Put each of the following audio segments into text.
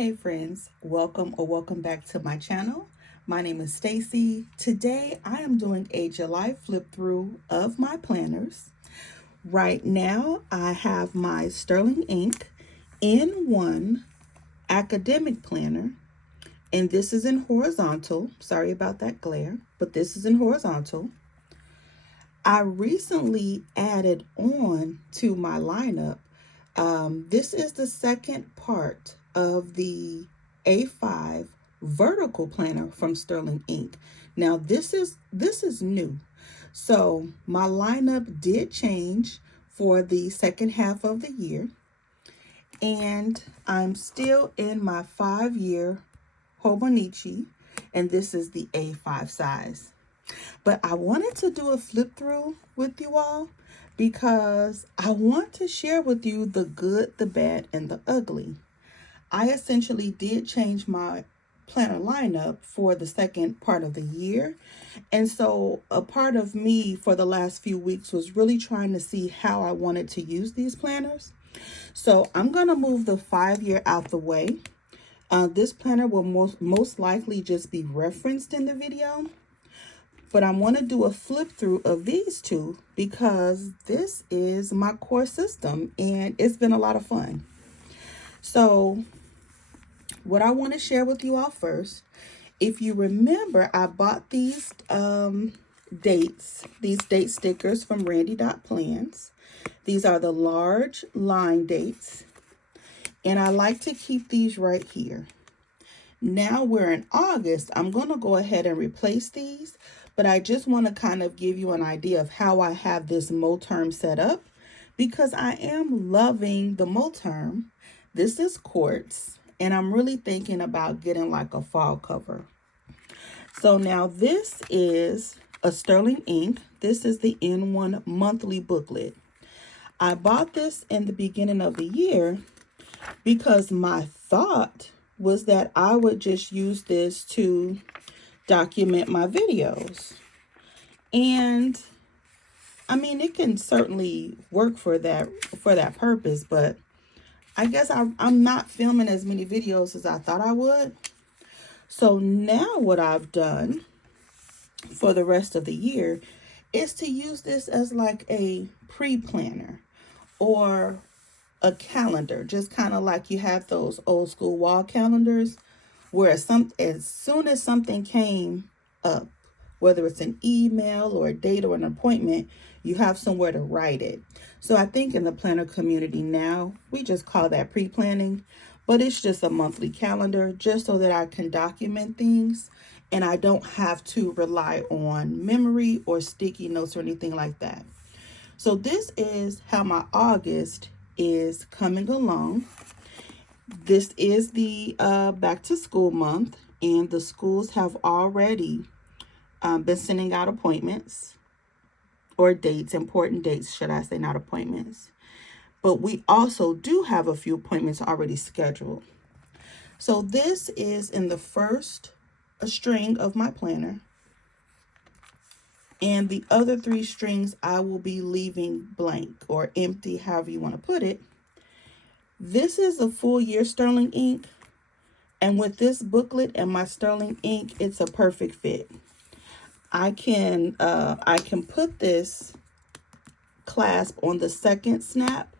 Hey friends, welcome back to my channel. My name is Stacy. Today I am doing a July flip through of my planners. Right now I have my Sterling Ink N1 academic planner, and this is in horizontal. Sorry about that glare, but this is in horizontal. I recently added on to my lineup. This is the second part of the A5 vertical planner from Sterling Ink. Now this is new. So my lineup did change for the second half of the year, and I'm still in my 5-year Hobonichi, and this is the A5 size. But I wanted to do a flip through with you all because I want to share with you the good, the bad, and the ugly. I essentially did change my planner lineup for the second part of the year. And so a part of me for the last few weeks was really trying to see how I wanted to use these planners. So I'm going to move the 5-year out the way. This planner will most likely just be referenced in the video. But I want to do a flip through of these two because this is my core system and it's been a lot of fun. So what I want to share with you all first, if you remember, I bought these date stickers from Randy Plans. These are the large line dates, and I like to keep these right here. Now we're in August. I'm going to go ahead and replace these, but I just want to kind of give you an idea of how I have this Moterm set up because I am loving the Moterm. This is quartz, and I'm really thinking about getting like a fall cover. So now this is a Sterling Ink. This is the N1 monthly booklet. I bought this in the beginning of the year because my thought was that I would just use this to document my videos. And I mean, it can certainly work for that purpose, but I guess I'm not filming as many videos as I thought I would. So now what I've done for the rest of the year is to use this as like a pre-planner or a calendar, just kind of like you have those old school wall calendars where as soon as something came up, whether it's an email or a date or an appointment, you have somewhere to write it. So I think in the planner community now, we just call that pre-planning, but it's just a monthly calendar just so that I can document things and I don't have to rely on memory or sticky notes or anything like that. So this is how my August is coming along. This is the back to school month, and the schools have already been sending out appointments or dates, important dates, should I say, not appointments. But we also do have a few appointments already scheduled. So this is in the first string of my planner. And the other 3 strings I will be leaving blank or empty, however you want to put it. This is a full year Sterling Ink. And with this booklet and my Sterling Ink, it's a perfect fit. I can put this clasp on the second snap.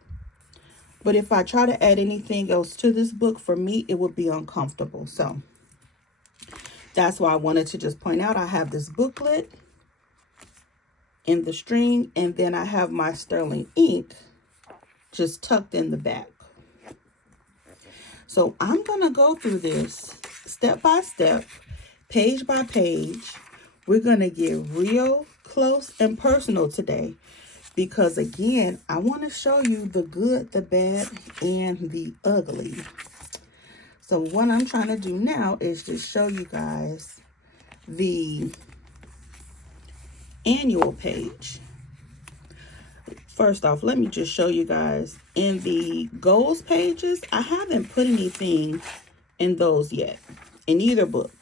But if I try to add anything else to this book, for me, it would be uncomfortable. So that's why I wanted to just point out I have this booklet in the string, and then I have my Sterling Ink just tucked in the back. So I'm going to go through this step by step, page by page. We're going to get real close and personal today because, again, I want to show you the good, the bad, and the ugly. So what I'm trying to do now is just show you guys the annual page. First off, let me just show you guys in the goals pages. I haven't put anything in those yet in either book.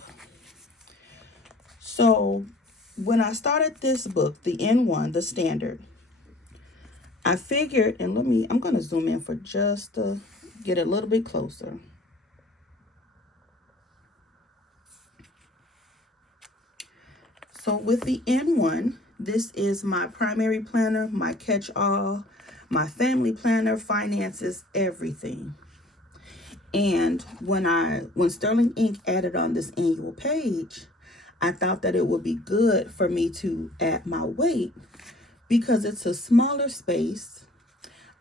So when I started this book, the N1, the standard, I figured, and I'm going to zoom in for just to get a little bit closer. So with the N1, this is my primary planner, my catch-all, my family planner, finances, everything. And when Sterling Ink added on this annual page, I thought that it would be good for me to add my weight because it's a smaller space.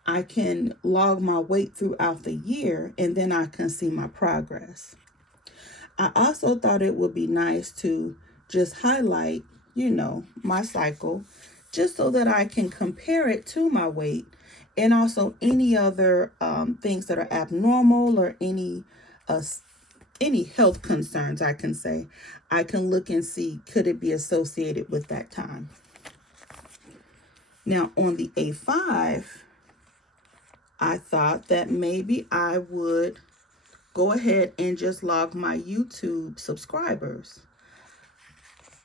I can log my weight throughout the year and then I can see my progress. I also thought it would be nice to just highlight, my cycle, just so that I can compare it to my weight and also any other things that are abnormal or any health concerns, I can say. I can look and see, could it be associated with that time? Now on the A5, I thought that maybe I would go ahead and just log my YouTube subscribers.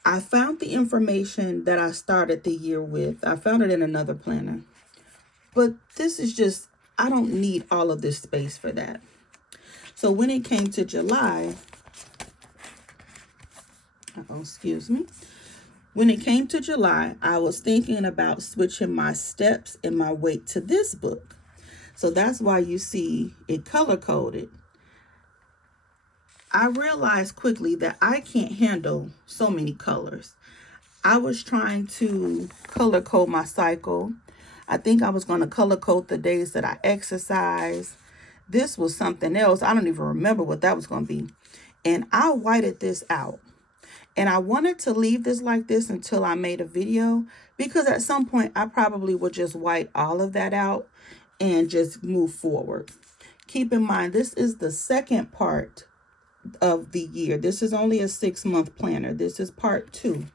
I found the information that I started the year with. I found it in another planner. But this is just, I don't need all of this space for that. So when it came to July, When it came to July, I was thinking about switching my steps and my weight to this book. So that's why you see it color coded. I realized quickly that I can't handle so many colors. I was trying to color code my cycle. I think I was going to color code the days that I exercise. This was something else. I don't even remember what that was going to be. And I whited this out. And I wanted to leave this like this until I made a video, because at some point I probably would just white all of that out and just move forward. Keep in mind, this is the second part of the year. This is only a 6-month planner. This is part 2.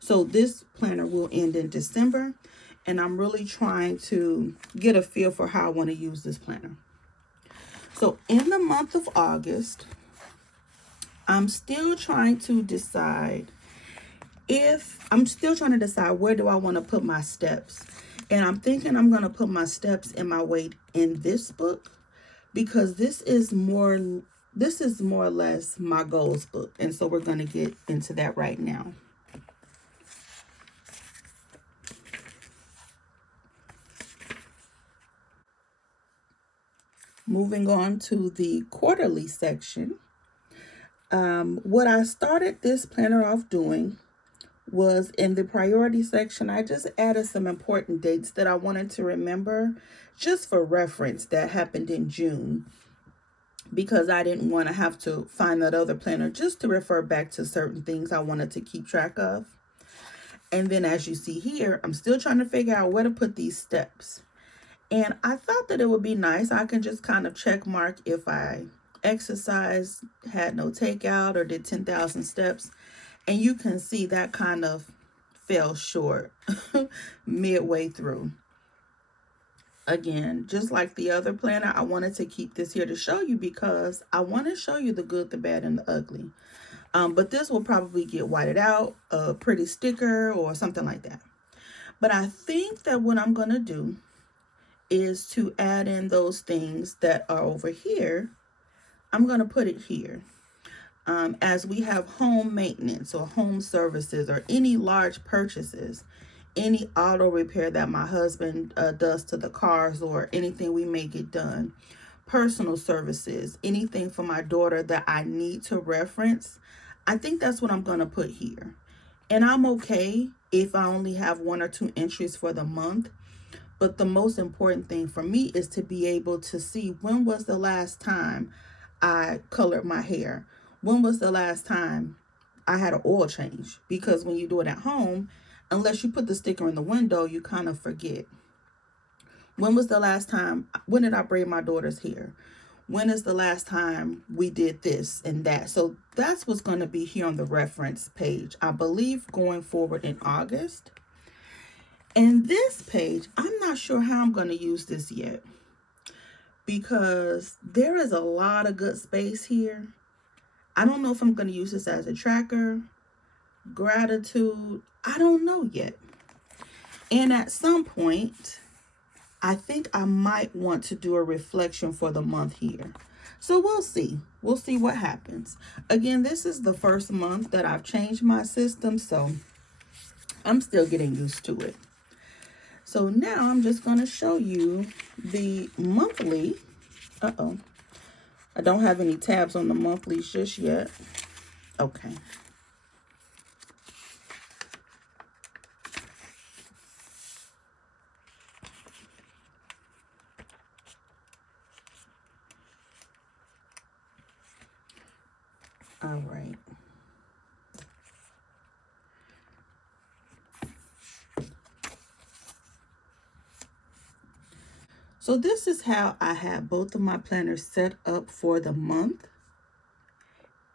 So this planner will end in December, and I'm really trying to get a feel for how I want to use this planner. So in the month of August, I'm still trying to decide where do I want to put my steps. And I'm thinking I'm going to put my steps and my weight in this book, because this is more or less my goals book. And so we're going to get into that right now. Moving on to the quarterly section. What I started this planner off doing was in the priority section, I just added some important dates that I wanted to remember just for reference that happened in June, because I didn't want to have to find that other planner just to refer back to certain things I wanted to keep track of. And then as you see here, I'm still trying to figure out where to put these steps. And I thought that it would be nice. I can just kind of check mark if I exercised, had no takeout, or did 10,000 steps. And you can see that kind of fell short midway through. Again, just like the other planner, I wanted to keep this here to show you, because I want to show you the good, the bad, and the ugly. But this will probably get whited out, a pretty sticker or something like that. But I think that what I'm going to do is to add in those things that are over here. I'm going to put it here. As we have home maintenance or home services or any large purchases, any auto repair that my husband does to the cars, or anything we may get done, personal services, anything for my daughter that I need to reference, I think that's what I'm going to put here. And I'm okay if I only have 1 or 2 entries for the month. But the most important thing for me is to be able to see, when was the last time I colored my hair? When was the last time I had an oil change? Because when you do it at home, unless you put the sticker in the window, you kind of forget. When was the last time, when did I braid my daughter's hair? When is the last time we did this and that? So that's what's going to be here on the reference page, I believe, going forward in August. And this page, I'm not sure how I'm going to use this yet, because there is a lot of good space here. I don't know if I'm going to use this as a tracker, gratitude. I don't know yet. And at some point, I think I might want to do a reflection for the month here. So we'll see. We'll see what happens. Again, this is the first month that I've changed my system. So I'm still getting used to it. So now I'm just going to show you the monthly. Uh-oh. I don't have any tabs on the monthlies just yet. Okay. All right. So this is how I have both of my planners set up for the month.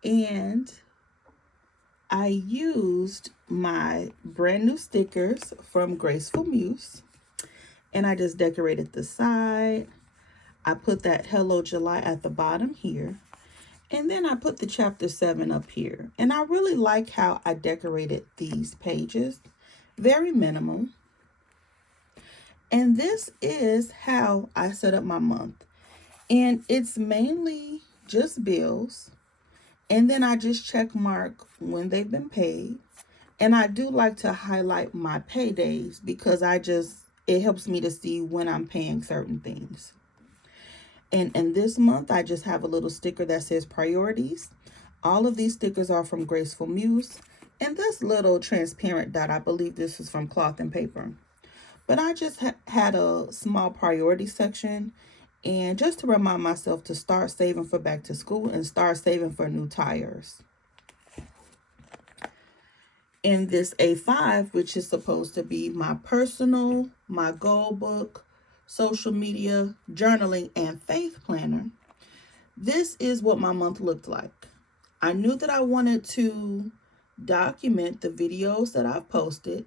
And I used my brand new stickers from Graceful Muse. And I just decorated the side. I put that Hello July at the bottom here. And then I put the chapter 7 up here. And I really like how I decorated these pages. Very minimal. And this is how I set up my month. And it's mainly just bills. And then I just check mark when they've been paid. And I do like to highlight my paydays because it helps me to see when I'm paying certain things. And this month, I just have a little sticker that says priorities. All of these stickers are from Graceful Muse. And this little transparent dot, I believe this is from Cloth and Paper. But I just had a small priority section. And just to remind myself to start saving for back to school and start saving for new tires. In this A5, which is supposed to be my personal, my goal book, social media, journaling, and faith planner, this is what my month looked like. I knew that I wanted to document the videos that I've posted,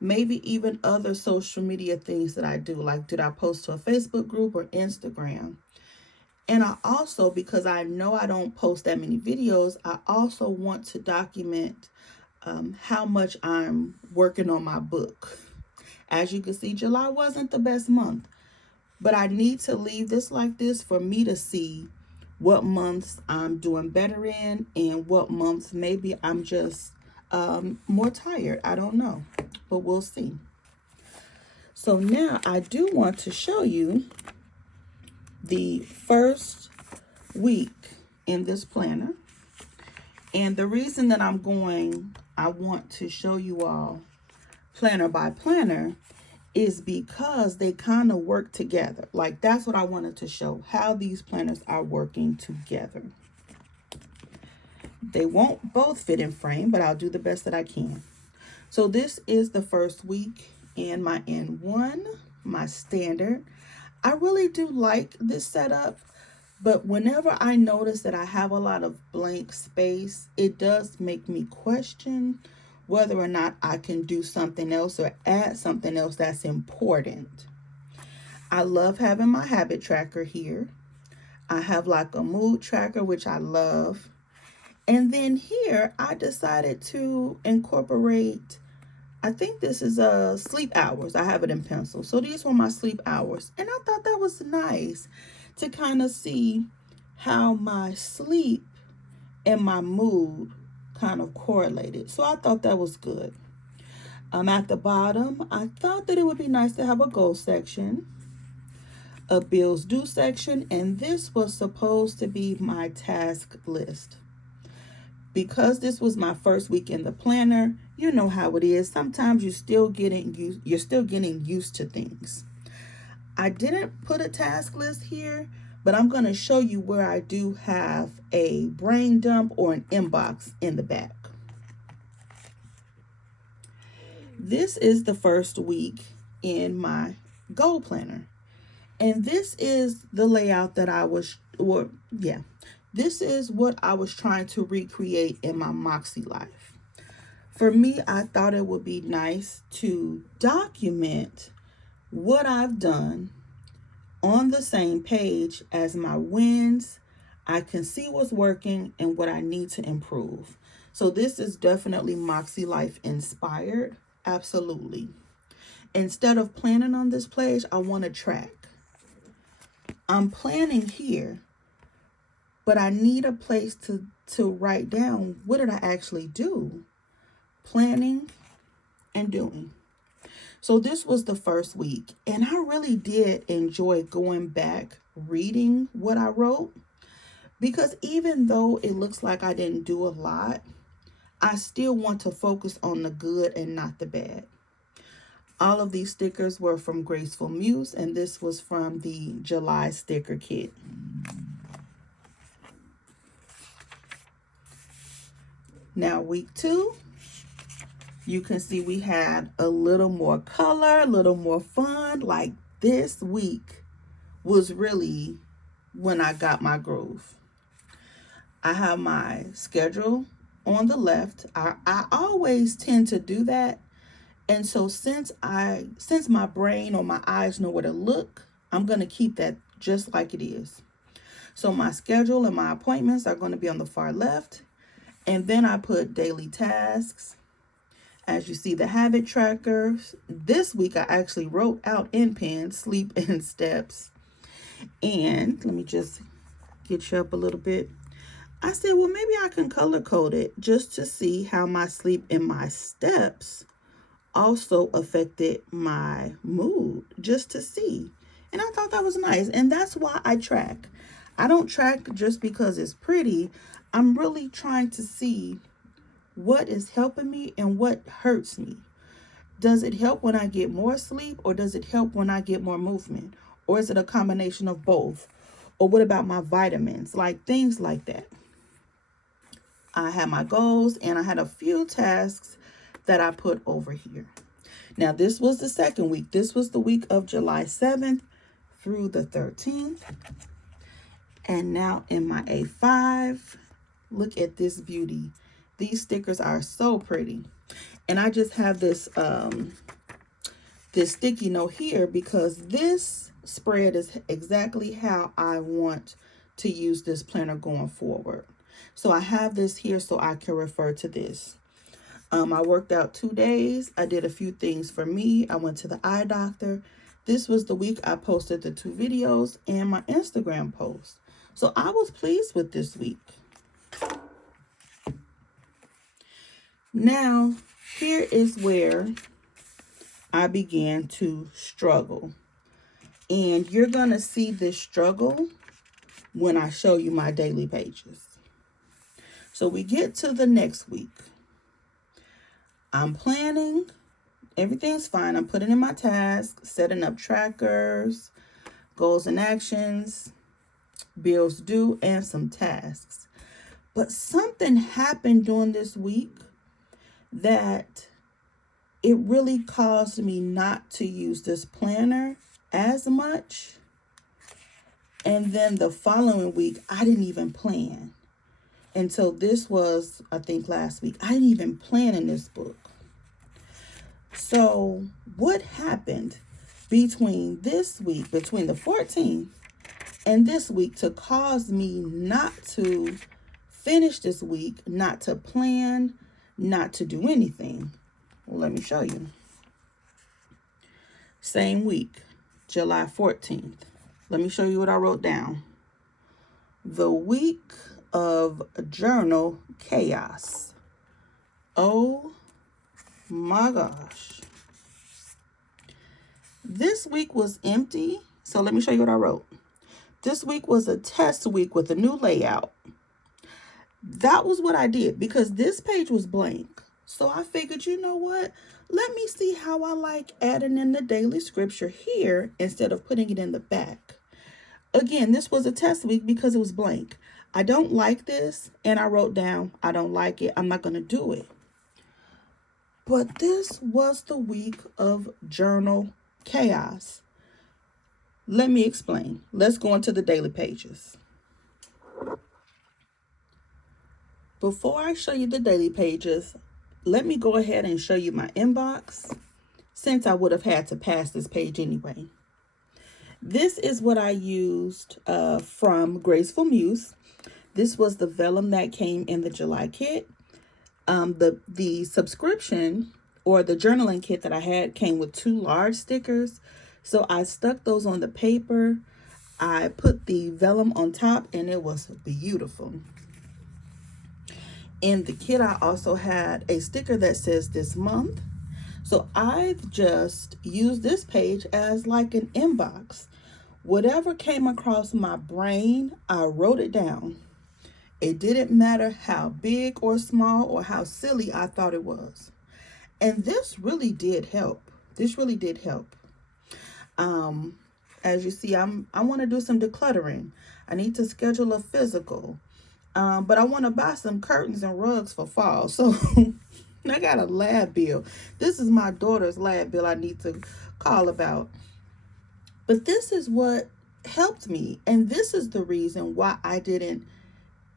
maybe even other social media things that I do, like did I post to a Facebook group or Instagram? And I also, because I know I don't post that many videos, I also want to document how much I'm working on my book. As you can see, July wasn't the best month, but I need to leave this like this for me to see what months I'm doing better in and what months maybe I'm just more tired. I don't know, but we'll see. So now I do want to show you the first week in this planner. And the reason that I want to show you all planner by planner is because they kind of work together. Like that's what I wanted to show, how these planners are working together. They won't both fit in frame, but I'll do the best that I can. So this is the first week in my N1, my standard. I really do like this setup, but whenever I notice that I have a lot of blank space, it does make me question whether or not I can do something else or add something else that's important. I love having my habit tracker here. I have like a mood tracker, which I love. And then here, I decided to incorporate, I think this is sleep hours. I have it in pencil. So these were my sleep hours. And I thought that was nice to kind of see how my sleep and my mood kind of correlated. So I thought that was good. At the bottom, I thought that it would be nice to have a goal section, a bills due section, and this was supposed to be my task list. Because this was my first week in the planner, you know how it is. Sometimes you're still getting used to things. I didn't put a task list here, but I'm going to show you where I do have a brain dump or an inbox in the back. This is the first week in my goal planner. And this is the layout that this is what I was trying to recreate in my Moxie life. For me, I thought it would be nice to document what I've done on the same page as my wins. I can see what's working and what I need to improve. So this is definitely Moxie Life inspired. Absolutely. Instead of planning on this page, I want to track. I'm planning here, but I need a place to write down what did I actually do. Planning, and doing. So this was the first week, and I really did enjoy going back reading what I wrote, because even though it looks like I didn't do a lot, I still want to focus on the good and not the bad. All of these stickers were from Graceful Muse, and this was from the July sticker kit. Now week 2, you can see we had a little more color, a little more fun. Like this week was really when I got my groove. I have my schedule on the left. I always tend to do that. And so since my brain or my eyes know where to look, I'm going to keep that just like it is. So my schedule and my appointments are going to be on the far left. And then I put daily tasks. As you see, the habit trackers. This week I actually wrote out in pen sleep and steps. And let me just get you up a little bit. I said, well, maybe I can color code it just to see how my sleep and my steps also affected my mood, just to see. And I thought that was nice. And that's why I track. I don't track just because it's pretty. I'm really trying to see what is helping me and what hurts me. Does it help when I get more sleep, or does it help when I get more movement? Or is it a combination of both? Or what about my vitamins? Like things like that. I had my goals, and I had a few tasks that I put over here. Now, this was the second week. This was the week of July 7th through the 13th. And now in my A5, look at this beauty. These stickers are so pretty. And I just have this this sticky note here because this spread is exactly how I want to use this planner going forward. So I have this here so I can refer to this. I worked out 2 days. I did a few things for me. I went to the eye doctor. This was the week I posted the 2 videos and my Instagram post. So I was pleased with this week. Now, here is where I began to struggle. And you're going to see this struggle when I show you my daily pages. So we get to the next week. I'm planning. Everything's fine. I'm putting in my tasks, setting up trackers, goals and actions, bills due, and some tasks. But something happened during this week that it really caused me not to use this planner as much. And then the following week, I didn't even plan. And so this was, I think, last week. I didn't even plan in this book. So what happened between this week, between the 14th and this week, to cause me not to finish this week, not to plan, not to do anything? Well, let me show you. Same week, July 14th. Let me show you what I wrote down. The week of journal chaos. Oh my gosh. This week was empty. So let me show you what I wrote. This week was a test week with a new layout. That was what I did because this page was blank. So I figured, you know what? Let me see how I like adding in the daily scripture here instead of putting it in the back. Again, this was a test week because it was blank. I don't like this, and I wrote down, I don't like it. I'm not going to do it. But this was the week of journal chaos. Let me explain. Let's go into the daily pages. Before I show you the daily pages, let me go ahead and show you my inbox, since I would have had to pass this page anyway. This is what I used from Graceful Muse. This was the vellum that came in the July kit. The subscription or the journaling kit that I had came with 2 large stickers. So I stuck those on the paper. I put the vellum on top and it was beautiful. In the kit, I also had a sticker that says this month. So I've just used this page as like an inbox. Whatever came across my brain, I wrote it down. It didn't matter how big or small or how silly I thought it was. And this really did help. This really did help. Um, as you see, I want to do some decluttering. I need to schedule a physical. But I want to buy some curtains and rugs for fall. So I got a lab bill. This is my daughter's lab bill I need to call about. But this is what helped me. And this is the reason why I didn't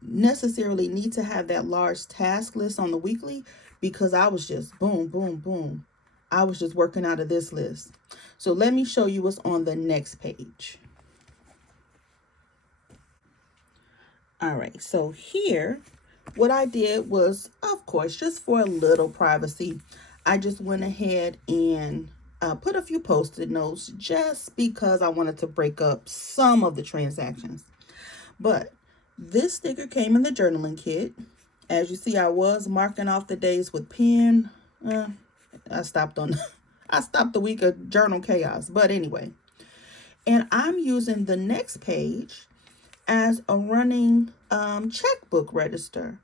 necessarily need to have that large task list on the weekly, because I was just boom, boom, boom. I was just working out of this list. So let me show you what's on the next page. All right, so here, what I did was, of course, just for a little privacy, I just went ahead and put a few Post-it notes just because I wanted to break up some of the transactions. But this sticker came in the journaling kit. As you see, I was marking off the days with pen. I stopped the week of journal chaos. But anyway, and I'm using the next page as a running checkbook register.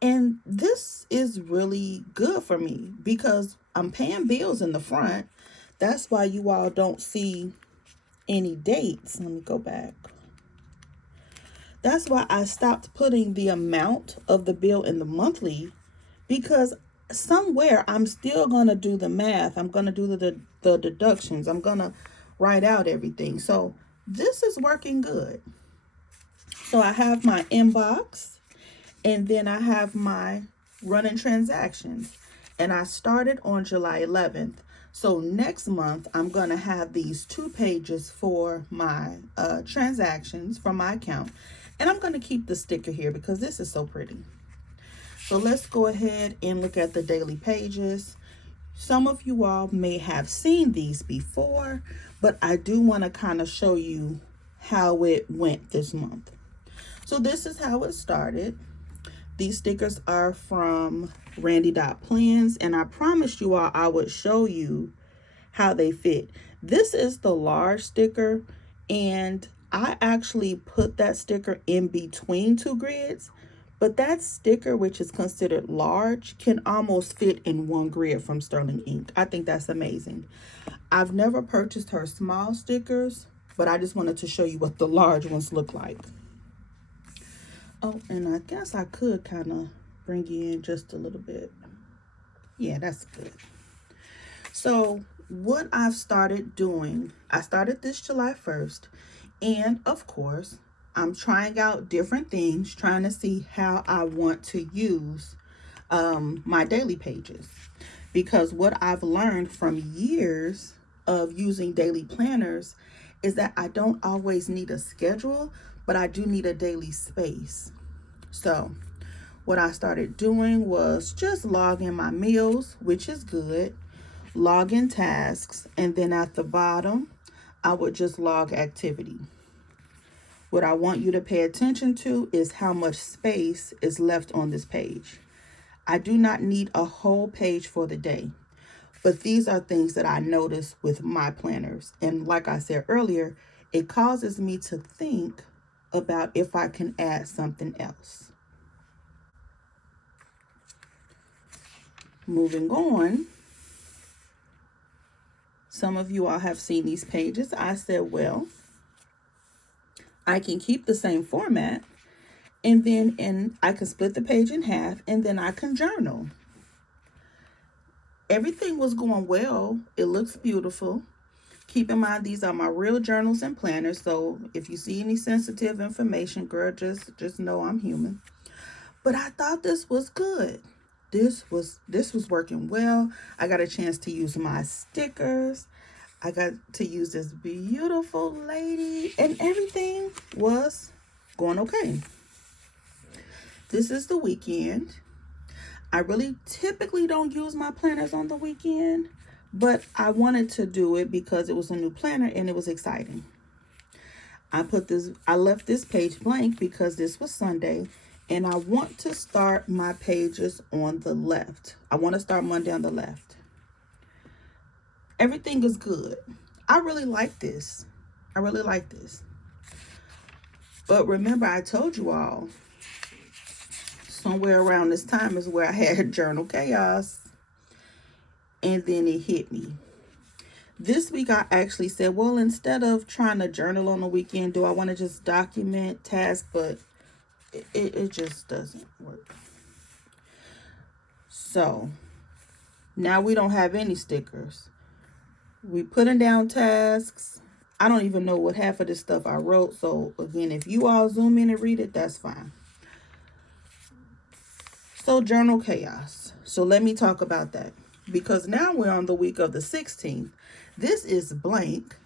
And this is really good for me because I'm paying bills in the front. That's why you all don't see any dates. Let me go back. That's why I stopped putting the amount of the bill in the monthly, because somewhere I'm still going to do the math. I'm going to do the deductions. I'm going to write out everything. So this is working good. So I have my inbox, and then I have my running transactions. And I started on July 11th. So next month, I'm going to have these 2 pages for my transactions from my account. And I'm going to keep the sticker here because this is so pretty. So let's go ahead and look at the daily pages. Some of you all may have seen these before, but I do want to kind of show you how it went this month. So this is how it started. These stickers are from Randy.plans, and I promised you all I would show you how they fit. This is the large sticker, and I actually put that sticker in between 2 grids, but that sticker, which is considered large, can almost fit in 1 grid from Sterling Ink. I think that's amazing. I've never purchased her small stickers, but I just wanted to show you what the large ones look like. Oh, and I guess I could kind of bring you in just a little bit. Yeah, that's good. So what I've started doing, I started this July 1st. And of course, I'm trying out different things, trying to see how I want to use my daily pages. Because what I've learned from years of using daily planners is that I don't always need a schedule, but I do need a daily space. So what I started doing was just log in my meals, which is good, log in tasks, and then at the bottom, I would just log activity. What I want you to pay attention to is how much space is left on this page. I do not need a whole page for the day, but these are things that I notice with my planners. And like I said earlier, it causes me to think about if I can add something else. Moving on. Some of you all have seen these pages. I said, well, I can keep the same format, and I can split the page in half, and then I can journal. Everything was going well. It looks beautiful. Keep in mind, these are my real journals and planners, so if you see any sensitive information, girl, just know I'm human. But I thought this was good. This was working well. I got a chance to use my stickers. I got to use this beautiful lady, and everything was going okay. This is the weekend. I really typically don't use my planners on the weekend, but I wanted to do it because it was a new planner and it was exciting. I left this page blank because this was Sunday, and I want to start my pages on the left. I want to start Monday on the left. Everything is good. I really like this. I really like this. But remember, I told you all, somewhere around this time is where I had journal chaos. And then it hit me. This week I actually said, well, instead of trying to journal on the weekend, do I want to just document tasks? But it just doesn't work. So now we don't have any stickers. We putting down tasks. I don't even know what half of this stuff I wrote. So again, if you all zoom in and read it, that's fine. So journal chaos. So let me talk about that. Because now we're on the week of the 16th. This is blank.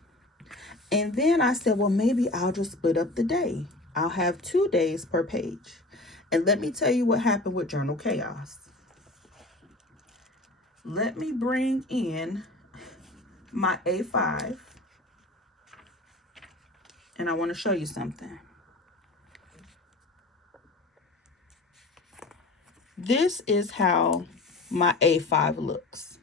And then I said, well, maybe I'll just split up the day. I'll have 2 days per page. And let me tell you what happened with journal chaos. Let me bring in my A5. And I want to show you something. This is how my A5 looks.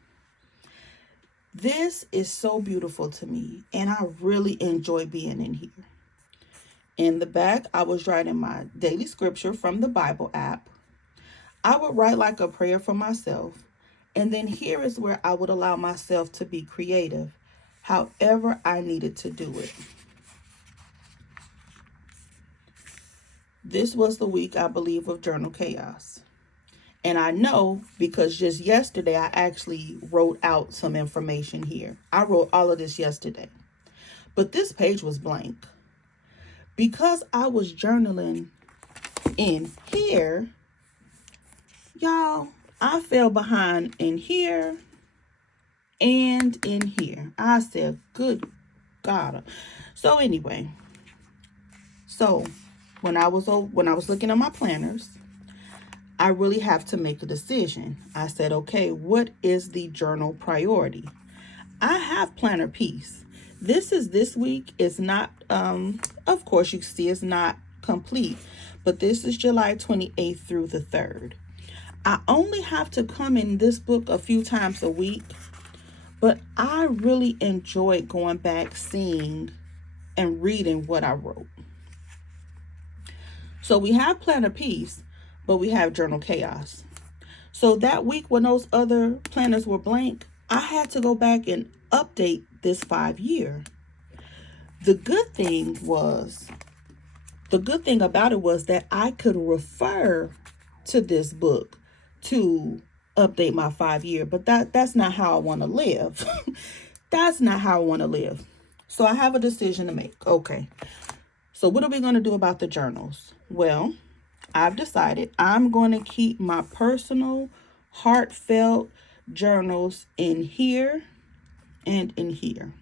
This is so beautiful to me, and I really enjoy being in here. In the back, I was writing my daily scripture from the Bible app. I would write like a prayer for myself, and then here is where I would allow myself to be creative, however I needed to do it. This was the week, I believe, of journal chaos. And I know because just yesterday, I actually wrote out some information here. I wrote all of this yesterday. But this page was blank. Because I was journaling in here, y'all, I fell behind in here and in here. I said, good God. So anyway, when I was looking at my planners, I really have to make a decision. I said, okay, what is the journal priority? I have planner piece. This is this week. It's not, of course, you see it's not complete, but this is July 28th through the 3rd. I only have to come in this book a few times a week, but I really enjoy going back, seeing, and reading what I wrote. So we have planner piece, but we have journal chaos. So that week when those other planners were blank, I had to go back and update this 5-year. The good thing about it was that I could refer to this book to update my 5-year, but that's not how I want to live. That's not how I want to live. So I have a decision to make. Okay. So what are we going to do about the journals? Well, I've decided I'm going to keep my personal, heartfelt journals in here and in here.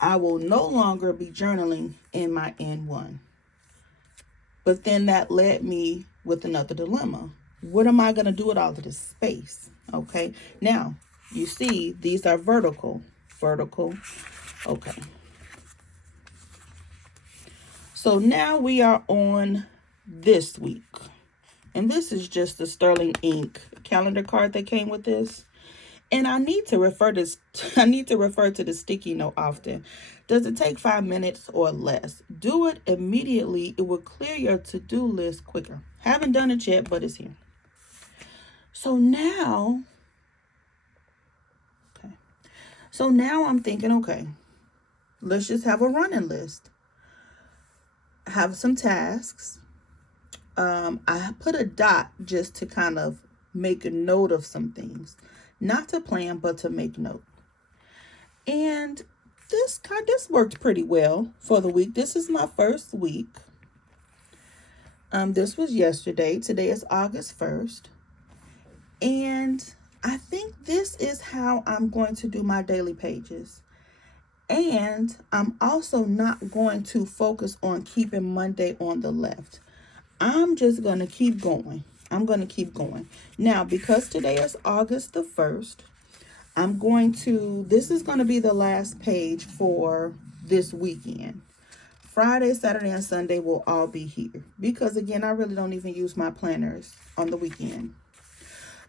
I will no longer be journaling in my N1. But then that led me with another dilemma. What am I going to do with all of this space? Okay. Now, you see, these are vertical. Okay. So now we are on this week. And this is just the Sterling Ink calendar card that came with this. And I need to refer to the sticky note often. Does it take 5 minutes or less? Do it immediately. It will clear your to-do list quicker. Haven't done it yet, but it's here. So now I'm thinking, okay, let's just have a running list. Have some tasks. I put a dot just to kind of make a note of some things, not to plan, but to make note. And this worked pretty well for the week. This is my first week. This was yesterday. Today is August 1st. And I think this is how I'm going to do my daily pages. And I'm also not going to focus on keeping Monday on the left. I'm just going to keep going. Now, because today is August the 1st, this is going to be the last page for this weekend. Friday, Saturday, and Sunday will all be here. Because, again, I really don't even use my planners on the weekend.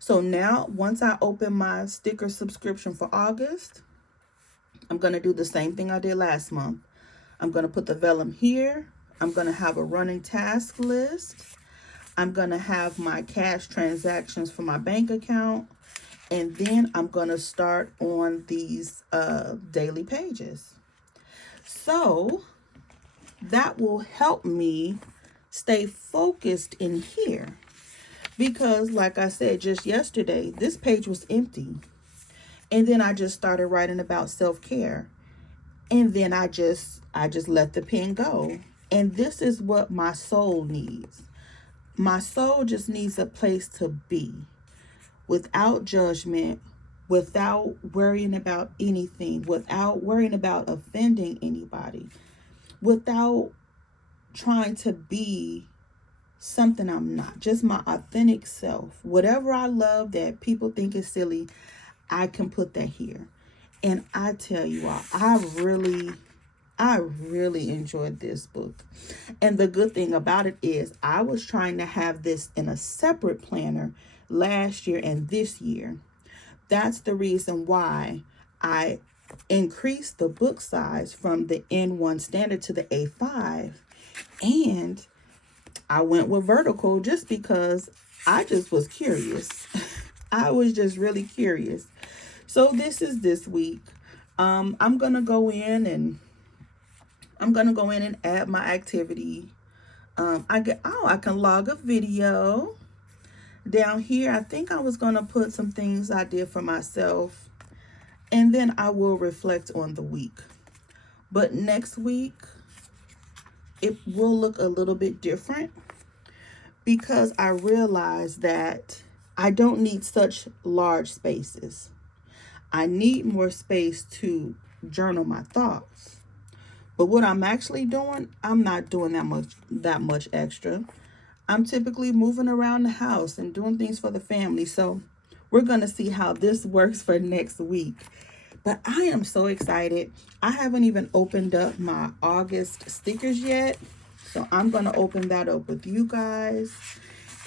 So now, once I open my sticker subscription for August, I'm going to do the same thing I did last month. I'm going to put the vellum here. I'm going to have a running task list. I'm going to have my cash transactions for my bank account. And then I'm going to start on these daily pages. So that will help me stay focused in here. Because like I said just yesterday, this page was empty. And then I just started writing about self-care. And then I just let the pen go. And this is what my soul needs. My soul just needs a place to be without judgment, without worrying about anything, without worrying about offending anybody, without trying to be something I'm not, just my authentic self. Whatever I love that people think is silly, I can put that here. And I tell you all, I really enjoyed this book. And the good thing about it is I was trying to have this in a separate planner last year and this year. That's the reason why I increased the book size from the N1 standard to the A5. And I went with vertical just because I just was curious. I was just really curious. So this is this week. I'm going to go in and add my activity. I can log a video. Down here, I think I was going to put some things I did for myself. And then I will reflect on the week. But next week, it will look a little bit different because I realized that I don't need such large spaces. I need more space to journal my thoughts. But what I'm actually doing, I'm not doing that much extra. I'm typically moving around the house and doing things for the family. So we're going to see how this works for next week. But I am so excited. I haven't even opened up my August stickers yet. So I'm going to open that up with you guys.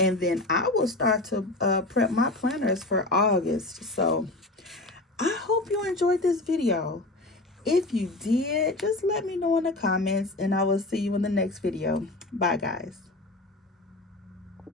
And then I will start to prep my planners for August. So I hope you enjoyed this video. If you did, just let me know in the comments and I will see you in the next video. Bye, guys.